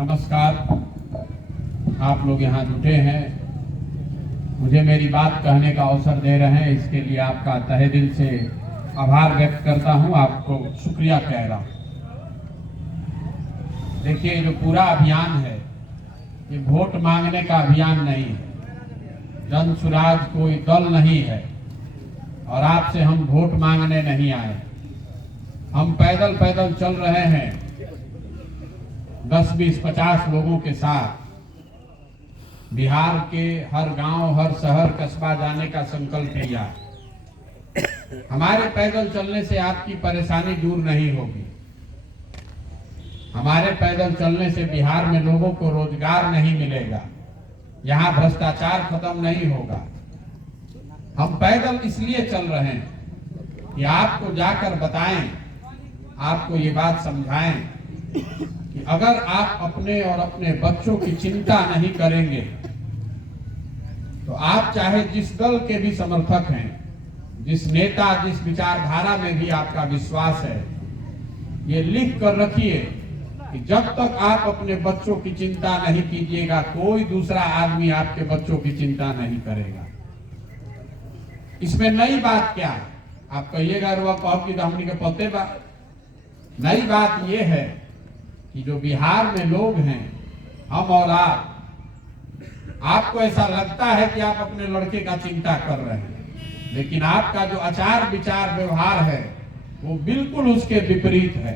नमस्कार। आप लोग यहाँ जुटे हैं, मुझे मेरी बात कहने का अवसर दे रहे हैं, इसके लिए आपका तहे दिल से आभार व्यक्त करता हूँ, आपको शुक्रिया कह रहा हूँ। देखिए, जो पूरा अभियान है ये वोट मांगने का अभियान नहीं है, जन सुराज कोई दल नहीं है और आपसे हम वोट मांगने नहीं आए। हम पैदल पैदल चल रहे हैं 10, 20, 50 लोगों के साथ बिहार के हर गांव, हर शहर, कस्बा जाने का संकल्प लिया। हमारे पैदल चलने से आपकी परेशानी दूर नहीं होगी। हमारे पैदल चलने से बिहार में लोगों को रोजगार नहीं मिलेगा, यहाँ भ्रष्टाचार खत्म नहीं होगा। हम पैदल इसलिए चल रहे हैं कि आपको जाकर बताएं, आपको ये बात समझाएं कि अगर आप अपने और अपने बच्चों की चिंता नहीं करेंगे तो आप चाहे जिस दल के भी समर्थक हैं, जिस नेता, जिस विचारधारा में भी आपका विश्वास है, ये लिख कर रखिए कि जब तक आप अपने बच्चों की चिंता नहीं कीजिएगा, कोई दूसरा आदमी आपके बच्चों की चिंता नहीं करेगा। इसमें नई बात क्या है? आप कहिएगा रुआ कहो कि हमनी के पते बा। नई बात यह है कि जो बिहार में लोग हैं, हम और आपको ऐसा लगता है कि आप अपने लड़के का चिंता कर रहे हैं, लेकिन आपका जो आचार विचार व्यवहार है वो बिल्कुल उसके विपरीत है।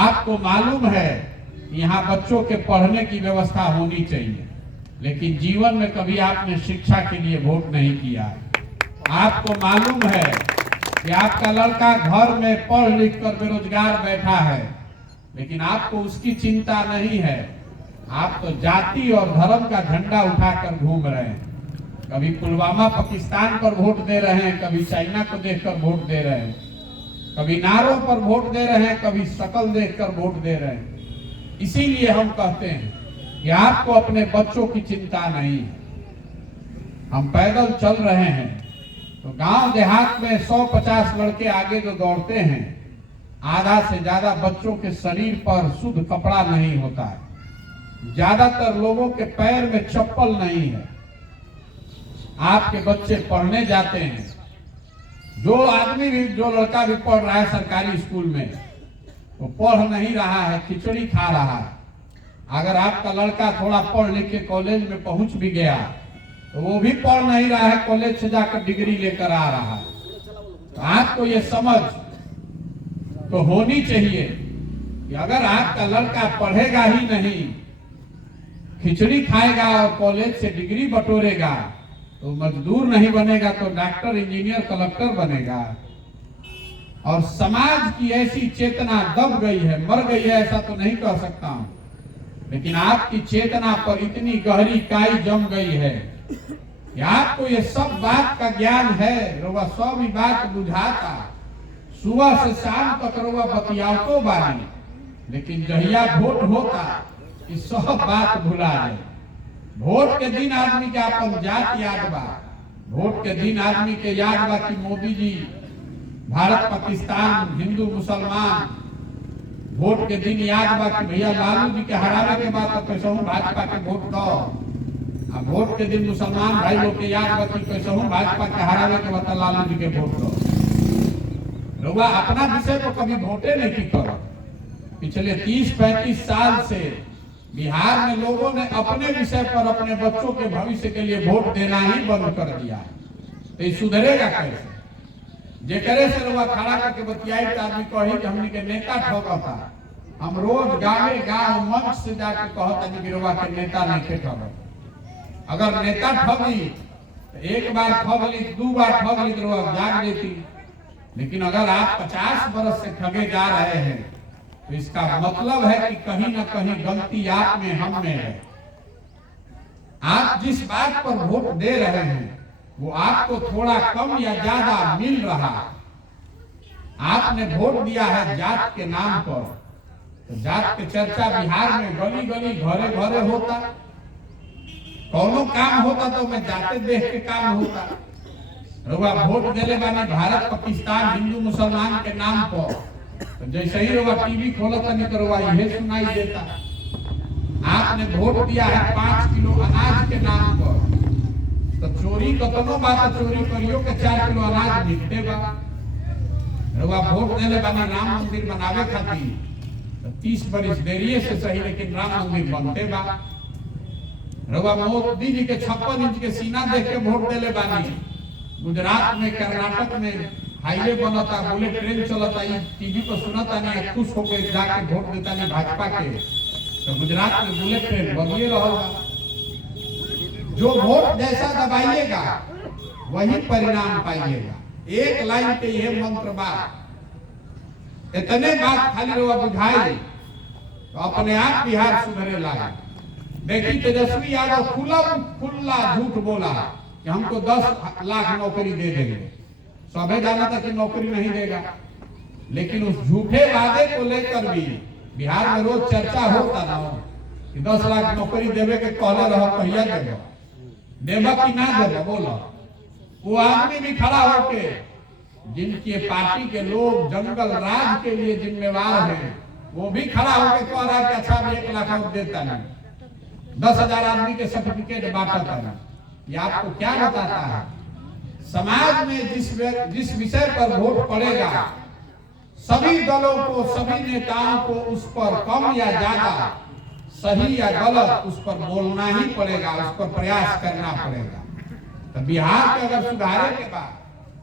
आपको मालूम है कि यहाँ बच्चों के पढ़ने की व्यवस्था होनी चाहिए, लेकिन जीवन में कभी आपने शिक्षा के लिए वोट नहीं किया है। आपको मालूम है कि आपका लड़का घर में पढ़ लिख कर बेरोजगार बैठा है, लेकिन आपको उसकी चिंता नहीं है। आप तो जाति और धर्म का झंडा उठाकर घूम रहे हैं। कभी पुलवामा पाकिस्तान पर वोट दे रहे हैं, कभी चाइना को देखकर वोट दे रहे हैं, कभी नारों पर वोट दे रहे हैं, कभी शकल देखकर वोट दे रहे हैं। इसीलिए हम कहते हैं कि आपको अपने बच्चों की चिंता नहीं है। हम पैदल चल रहे हैं तो गांव देहात में 100-50 लड़के आगे जो दौड़ते हैं, आधा से ज्यादा बच्चों के शरीर पर शुद्ध कपड़ा नहीं होता है। ज्यादातर लोगों के पैर में चप्पल नहीं है। आपके बच्चे पढ़ने जाते हैं, जो आदमी भी, जो लड़का भी पढ़ रहा है सरकारी स्कूल में, वो पढ़ नहीं रहा है, खिचड़ी खा रहा है। अगर आपका लड़का थोड़ा पढ़ लिख के कॉलेज में पहुंच भी गया तो वो भी पढ़ नहीं रहा है, कॉलेज से जाकर डिग्री लेकर आ रहा है। तो आपको ये समझ तो होनी चाहिए कि अगर आपका लड़का पढ़ेगा ही नहीं, खिचड़ी खाएगा और कॉलेज से डिग्री बटोरेगा, तो मजदूर नहीं बनेगा तो डॉक्टर, इंजीनियर, कलेक्टर बनेगा। और समाज की ऐसी चेतना दब गई है, मर गई है, ऐसा तो नहीं कह सकता हूं, लेकिन आपकी चेतना पर इतनी गहरी काई जम गई है कि आपको ये सब बात का ज्ञान है, रोवा सब ही बात बुझाता, सुबह से शाम तक रोवा बतियावतो बानी, लेकिन जहिया वोट होता कि सब बात भुला जाए। वोट के दिन आदमी के अपन जात याद बा, वोट के दिन आदमी के याद बा कि मोदी जी भारत पाकिस्तान, हिंदू मुसलमान। वोट के दिन याद बा कि भैया लालू जी के हराने के बाद तो कैसे हूँ भाजपा के वोट दो। अब वोट के दिन मुसलमान भाई लोग के याद बा कि कैसे हूँ भाजपा के हराने के बाद लालू जी के वोट दो। लोग अपना विषय को कभी वोटे नहीं करो। पिछले 30-35 साल से बिहार में लोगों ने अपने विषय पर, अपने बच्चों के भविष्य के लिए वोट देना ही बंद कर दिया है। तो ये सुधरेगा कैसे? जेकरे से लोग खड़ा करके बतियाई आदमी कही कि हमनी के नेता ठगता। हम रोज गावे गांव मंच से जाके कहता कि रोवा के नेता नहीं ठग। अगर नेता ठगी तो एक बार ठग ली, 2 बार ठग ली तो जाग लेती, लेकिन अगर आप 50 बरस से ठगे जा रहे हैं तो इसका मतलब है कि कहीं ना कहीं गलती आप में, हम में है। आप जिस बात पर वोट दे रहे हैं वो आपको थोड़ा कम या ज्यादा मिल रहा है। आपने वोट दिया है जात के नाम पर, तो जात के चर्चा बिहार में गली गली, घरे घरे होता। कौनो काम होता तो मैं जाते देख के काम होता। रुआ वोट देले बानी भारत पाकिस्तान, हिंदू मुसलमान के नाम पर, तो जैसे ही रुआ टीवी खोलता नहीं तो रुआ यह सुनाई देता आपने वोट दिया है 5 किलो अनाज के नाम पर, तो चोरी कतनो बात चोरी करियो के 4 किलो अनाज मिलते बा। रउआ वोट देले बानी राम मंदिर बनावे खातिर, तो 30 बरिस देरिये से सही लेकिन राम मंदिर बनते बा। रउआ मोदी जी के 56 इंच के सीना देख के वोट देले बानी। गुजरात में कर्नाटक में हाईवे बनता, बुलेट ट्रेन चलता, टीवी पर सुनता नहीं, खुश होकर जाके वोट देता नहीं भाजपा के। तो गुजरात में बुलेट ट्रेन बनिए रहेगा। जो वोट जैसा दबाइएगा वही परिणाम पाइएगा। एक लाइन के ये मंत्र बात, इतने बात खाली रउआ बुझाई तो अपने आप बिहार सुधरे लगा। देखिए तेजस्वी यादव खुला झूठ बोला कि हमको 10 लाख नौकरी दे देंगे। सबे जाना था कि नौकरी नहीं देगा, लेकिन उस झूठे वादे को लेकर भी बिहार में रोज चर्चा होता ना कि 10 लाख नौकरी देवे के कहले रह कहिया देगा, देवा कि ना देगा बोलो। वो आदमी भी खड़ा होके जिनकी पार्टी के लोग जंगल राज के लिए जिम्मेवार हैं, वो भी खड़ा होके कह रहा है कि अच्छा 1 लाख देता नहीं, 10,000 आदमी के सर्टिफिकेट बांटता नहीं। ये आपको क्या बताता है? समाज में जिस विषय पर वोट पड़ेगा, सभी दलों को, सभी नेताओं को उस पर कम या ज्यादा, सही या गलत, उस पर बोलना ही पड़ेगा, उस पर प्रयास करना पड़ेगा। तो बिहार के अगर सुधारे के बाद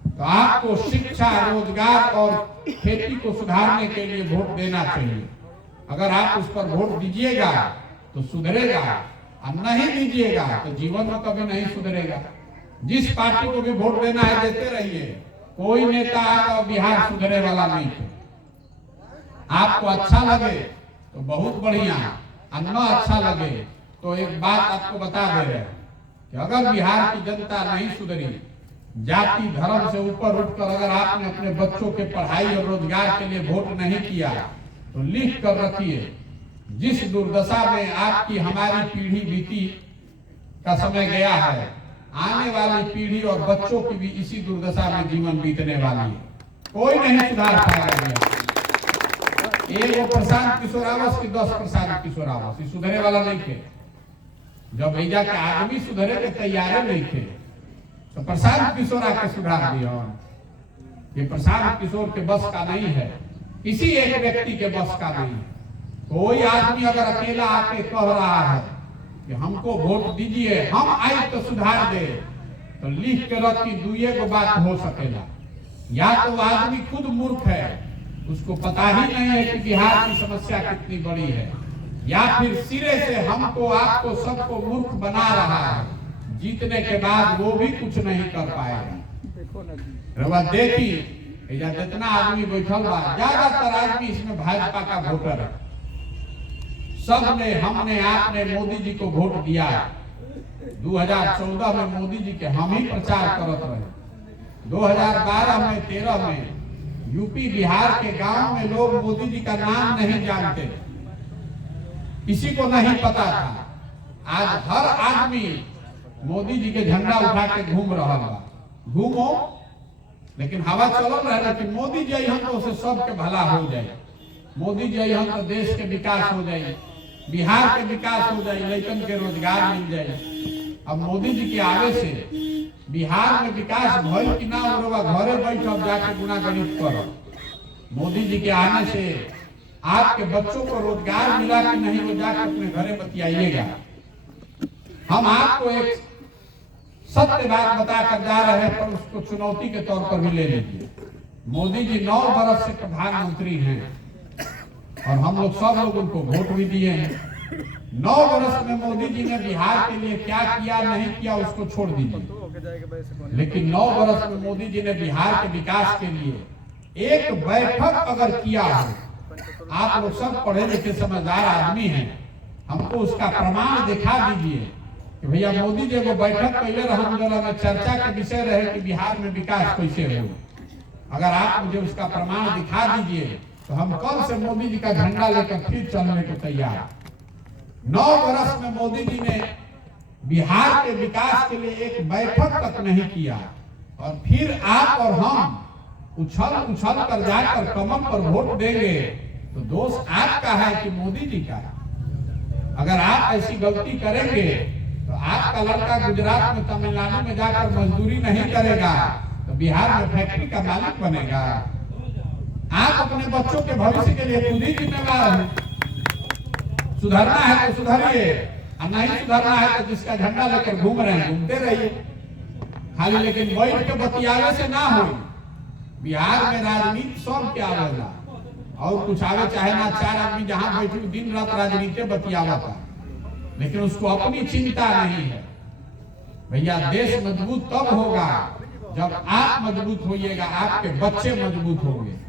तो आपको शिक्षा, रोजगार और खेती को सुधारने के लिए वोट देना चाहिए। अगर आप उस पर वोट दीजिएगा तो सुधरेगा, और नहीं दीजिएगा तो जीवन में कभी नहीं सुधरेगा। जिस पार्टी को भी वोट देना है देते रहिए, कोई नेता आएगा बिहार सुधरे वाला नहीं है। आपको अच्छा लगे तो बहुत बढ़िया, अन्ना अच्छा लगे तो एक बात आपको बता दे रहे हैं कि अगर बिहार की जनता नहीं सुधरी, जाति धर्म से ऊपर उठकर अगर आपने अपने बच्चों के पढ़ाई और रोजगार के लिए वोट नहीं किया तो लिख कर रखिए, जिस दुर्दशा में आपकी हमारी पीढ़ी बीती का समय गया है, आने वाली पीढ़ी और बच्चों की भी इसी दुर्दशा में जीवन बीतने वाली है। कोई नहीं सुधार पाएगा। एक वो प्रशांत किशोर आवास की 10 प्रशांत किशोर आवास सुधरे वाला नहीं थे। जब भैया के आदमी सुधरे के तैयार नहीं थे तो प्रशांत किशोर आके सुधार दिया। ये प्रशांत किशोर के बस का नहीं है, किसी एक व्यक्ति के बस का नहीं है। कोई आदमी अगर अकेला आके कह रहा है कि हमको वोट दीजिए, हम आए तो सुधार दे, तो लिख के रखी दुए को बात हो सकेगा। या तो आदमी खुद मूर्ख है, उसको पता ही नहीं है कि बिहार की समस्या कितनी बड़ी है, या फिर सिरे से हमको, आपको, सबको मूर्ख बना रहा है। जीतने के बाद वो भी कुछ नहीं कर पाएगा। देखी जितना आदमी बैठल बा, ज्यादातर आदमी इसमें भाजपा का वोटर है। सबने, हमने, आपने मोदी जी को वोट दिया। 2014 में मोदी जी के हम ही प्रचार करते रहे। 2012 में, 13 में यूपी बिहार के गांव में लोग मोदी जी का नाम नहीं जानते, किसी को नहीं पता था। आज हर आदमी मोदी जी के झंडा उठा के घूम रहा है। घूमो, लेकिन हवा चल रहा है, लेकिन मोदी जी हम तो उसे सबके भला हो जाए, मोदी जी हम तो देश के विकास हो जाए, बिहार के विकास हो जाए, लड़कन के रोजगार मिल जाए। अब मोदी जी के आगे से बिहार में विकास भइल कि ना हो, घरे बैठ अब जाके गुना गणित करो। मोदी जी के आने से आपके बच्चों को रोजगार मिला कि नहीं, वो जाकर अपने घरे बतियाइएगा। हम आपको एक सत्य बात बताकर जा रहे हैं, पर उसको चुनौती के तौर पर भी ले लीजिए। मोदी जी 9 बरस से प्रधानमंत्री हैं और हम लोग सब लोग उनको वोट भी दिए हैं। 9 वर्ष में मोदी जी ने बिहार के लिए क्या किया नहीं किया उसको छोड़ दीजिए, लेकिन 9 वर्ष में मोदी जी ने बिहार के विकास के लिए एक बैठक अगर किया हो, आप लोग सब पढ़े लिखे समझदार आदमी हैं, हमको उसका प्रमाण दिखा दीजिए कि भैया मोदी जी को बैठक पहले रहमदुल्लाह में चर्चा के विषय रहे कि बिहार में विकास कैसे हो। अगर आप मुझे उसका प्रमाण दिखा दीजिए तो हम कल से मोदी जी का झंडा लेकर फिर चलने को तैयार। 9 वर्ष में मोदी जी ने बिहार के विकास के लिए एक बैठक तक नहीं किया, और फिर आप और हम उछल कर जाकर कमल पर वोट देंगे तो दोष आपका है कि मोदी जी का? अगर आप ऐसी गलती करेंगे तो आपका लड़का गुजरात में, तमिलनाडु में जाकर मजदूरी नहीं करेगा तो बिहार में फैक्ट्री का मालिक बनेगा। आप अपने बच्चों के भविष्य के लिए खुद ही जिम्मेदार हैं। सुधरना है तो सुधरिए, और नहीं सुधरना है तो जिसका झंडा लेकर घूम रहे हैं घूमते रहिए, खाली लेकिन बैठ के बतियावे से ना हो। बिहार में राजनीति सब क्या आवेगा, और कुछ आवे चाहे ना, 4 आदमी जहां बैठे दिन रात राजनीति बतियावा था, लेकिन उसको अपनी चिंता नहीं है। भैया देश मजबूत तब होगा जब आप मजबूत होइएगा, आपके बच्चे मजबूत होंगे।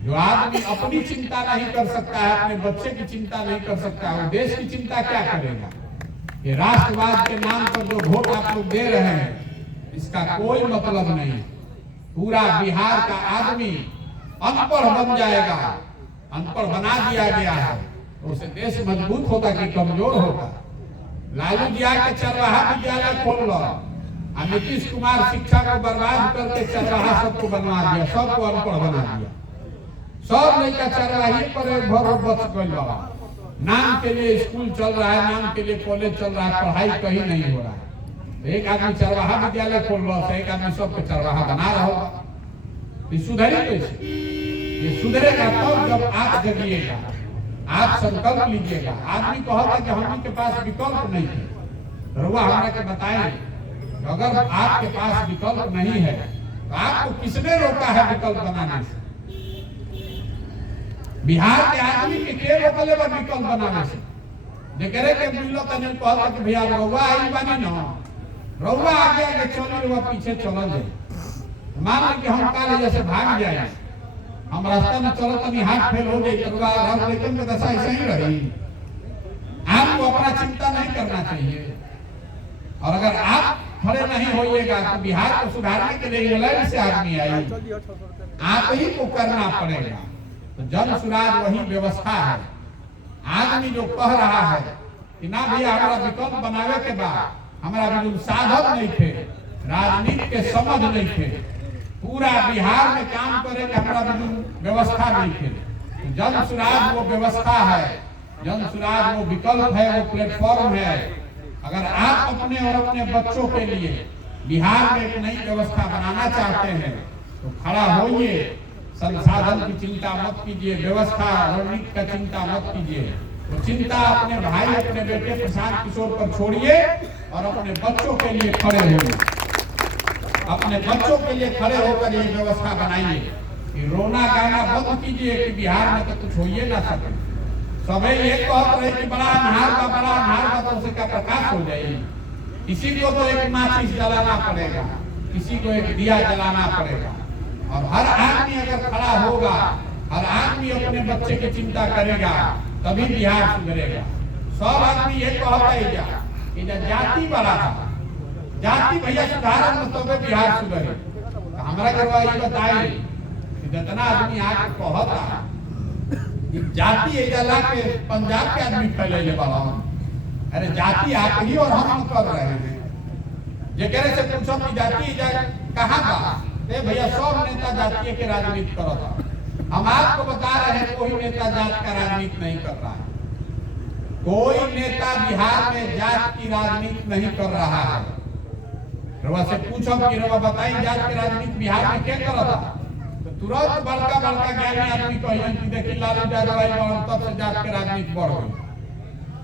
जो आदमी अपनी चिंता नहीं कर सकता है, अपने बच्चे की चिंता नहीं कर सकता है, वो देश की चिंता क्या करेगा। ये राष्ट्रवाद के नाम पर जो वोट आप लोग दे रहे हैं, इसका कोई मतलब नहीं। पूरा बिहार का आदमी अनपढ़ बन जाएगा, अनपढ़ बना दिया गया है, तो उसे देश मजबूत होता कि कमजोर होता। लालू जी आके चरवाहा विद्यालय खोल लो, नीतीश कुमार शिक्षा को बर्बाद करके चरवाहा सबको बनवा दिया, सबको अनपढ़ बना दिया। सब लड़का चरवाही पर भर बच गए। नाम के लिए स्कूल चल रहा है, नाम के लिए कॉलेज चल रहा है, पढ़ाई कहीं नहीं हो रहा है। एक आदमी चरवाहा विद्यालय खोल लो, एक आदमी सबको चरवाहा बना रहा होगा। ये सुधरी कैसे? ये सुधरेगा तब जब आप जगिएगा, आप संकल्प लीजिएगा। आदमी कहता कि हम के पास विकल्प नहीं है, रुआ हमारा के बताएं, अगर आपके पास विकल्प नहीं है तो आपको किसने रोका है विकल्प बनाने से? बिहार के आदमी के रोकले बा विकल्प बनाने से? जेकरे के मिलो तने कहता कि भैया रउआ आई बानी न, रउआ आगे आगे चली, रउआ पीछे चलल जाए। मान ली कि हम काले जैसे भाग जाए, हम रास्ता में चलो तनी हाथ फेल हो जाए, रउआ राम लेकिन में दशा ऐसे ही रही। आपको अपना चिंता नहीं करना चाहिए, और अगर आप खड़े नहीं होइएगा तो बिहार को सुधारने के लिए इंग्लैंड से आदमी आई, आप ही को करना पड़ेगा। तो जन सुराज वही व्यवस्था है। आदमी जो कह रहा है कि ना भैया हमारा विकल्प बनावे के बाद हमारा भी साधन नहीं थे, राजनीति के समझ नहीं थे, पूरा बिहार में काम करे कि हमारा भी व्यवस्था नहीं थे। तो जन सुराज वो व्यवस्था है, जन सुराज वो विकल्प है, वो प्लेटफॉर्म है। अगर आप अपने और अपने बच्चों के लिए बिहार में एक नई व्यवस्था बनाना चाहते हैं तो खड़ा होइए। संसाधन की चिंता मत कीजिए, व्यवस्था रणनीति का चिंता मत कीजिए। तो चिंता अपने भाई, अपने बेटे प्रशांत किशोर पर छोड़िए और अपने बच्चों के लिए खड़े होइए। अपने बच्चों के लिए खड़े होकर ये व्यवस्था बनाइए कि रोना गाना बंद कीजिए कि बिहार में तो कुछ होइए ना सके। सबे ये कहते रहे कि बड़ा अन्हार का तो उसका प्रकाश हो जाएगी। किसी को तो एक माचिस जलाना पड़ेगा, किसी को एक दिया जलाना पड़ेगा। और हर आदमी अगर खड़ा होगा, हर आदमी अपने बच्चे की चिंता करेगा, तभी बिहार सुधरेगा। सब आदमी ये कहता ही जा कि जाति बड़ा था, जाति भैया सुधार में तब बिहार सुधरे। तो हमारा करवा ये बताए कि जितना आदमी आके कहता जाति एजला के पंजाब के आदमी फैले वाला, अरे जाति आप ही और हम कर रहे हैं। जेकरे से पूछो कि जाति कहाँ का, भैया सब नेता जातीय के राजनीति करो था। हम आपको बता रहे हैं कोई नेता जात का राजनीति नहीं कर रहा है। कोई नेता बिहार में जात की राजनीति नहीं कर रहा है। रवा से पूछो कि रवा बताइए जात की राजनीति बिहार में क्या कर रहा था, तो तुरंत बड़का बड़का ज्ञानी आदमी कहिए कि देखिए लालू यादव तब से जात की राजनीति बढ़ गई।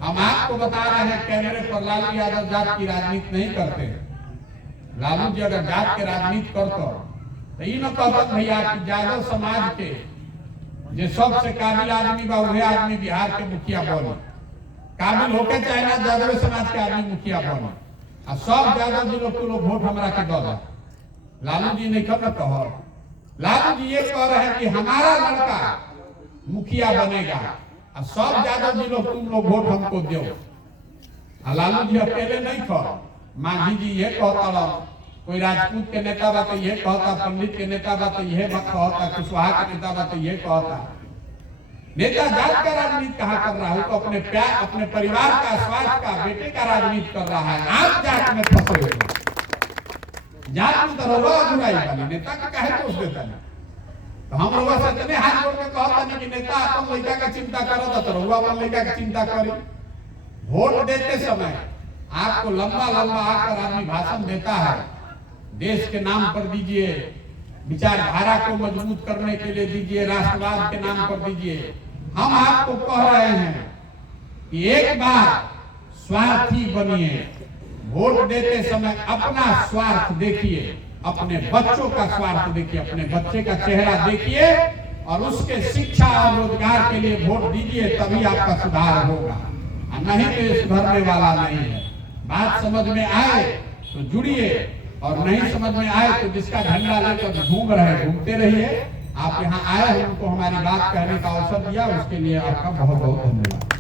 हम आपको बता रहे हैं कैमरे पर लालू यादव जात की राजनीति नहीं करते। लालू जी अगर जात के राजनीति करते तो ये न कहते भैया कि यादव समाज के जो सबसे काबिल आदमी बा वही आदमी बिहार के मुखिया बने। काबिल होके चाहे ना यादव समाज के आदमी मुखिया बने, और सब यादव जी लोग वोट हमारा के दो। लालू जी नहीं खबर कहो, लालू जी ये कह रहे हैं कि हमारा लड़का मुखिया बनेगा और सब यादव जी लोग तुम लोग वोट हमको दो। लालू जी अकेले नहीं कहो, मांझी जी ये कहता, कोई राजपूत के नेता बा तो ये कहता, पंडित के नेता बा तो ये कहता, कुशवाहा के नेता बा तो ये कहता। नेता जात का राजनीति कहाँ कर रहा है? तो अपने प्यार, अपने परिवार का, स्वास्थ्य का, बेटे का राजनीति कर रहा है। आप जात में फंसे हुए, जात में तो रवा जुड़ाई वाली नेता का काहे दोष देता है? तो हम रवा से इतने हाथ जोड़ के कहता नहीं कि नेता अपन लड़का का चिंता करो तो रवा अपन लड़का की चिंता करी। वोट देते समय आपको लंबा लंबा आकर आदमी भाषण देता है, देश के नाम पर दीजिए, विचारधारा को मजबूत करने के लिए दीजिए, राष्ट्रवाद के नाम पर दीजिए। हम आपको कह रहे हैं कि एक बार स्वार्थी बनिए, वोट देते समय अपना स्वार्थ देखिए, अपने बच्चों का स्वार्थ देखिए, अपने बच्चे का चेहरा देखिए और उसके शिक्षा और रोजगार के लिए वोट दीजिए, तभी आपका सुधार होगा, नहीं तो ये सुधरने वाला नहीं है। बात समझ में आए तो जुड़िए और नहीं समझ में आए तो जिसका झंडा लेकर घूम रहे घूमते रहिए। आप यहाँ आए हैं, उनको हमारी बात कहने का अवसर दिया, उसके लिए आपका बहुत बहुत धन्यवाद।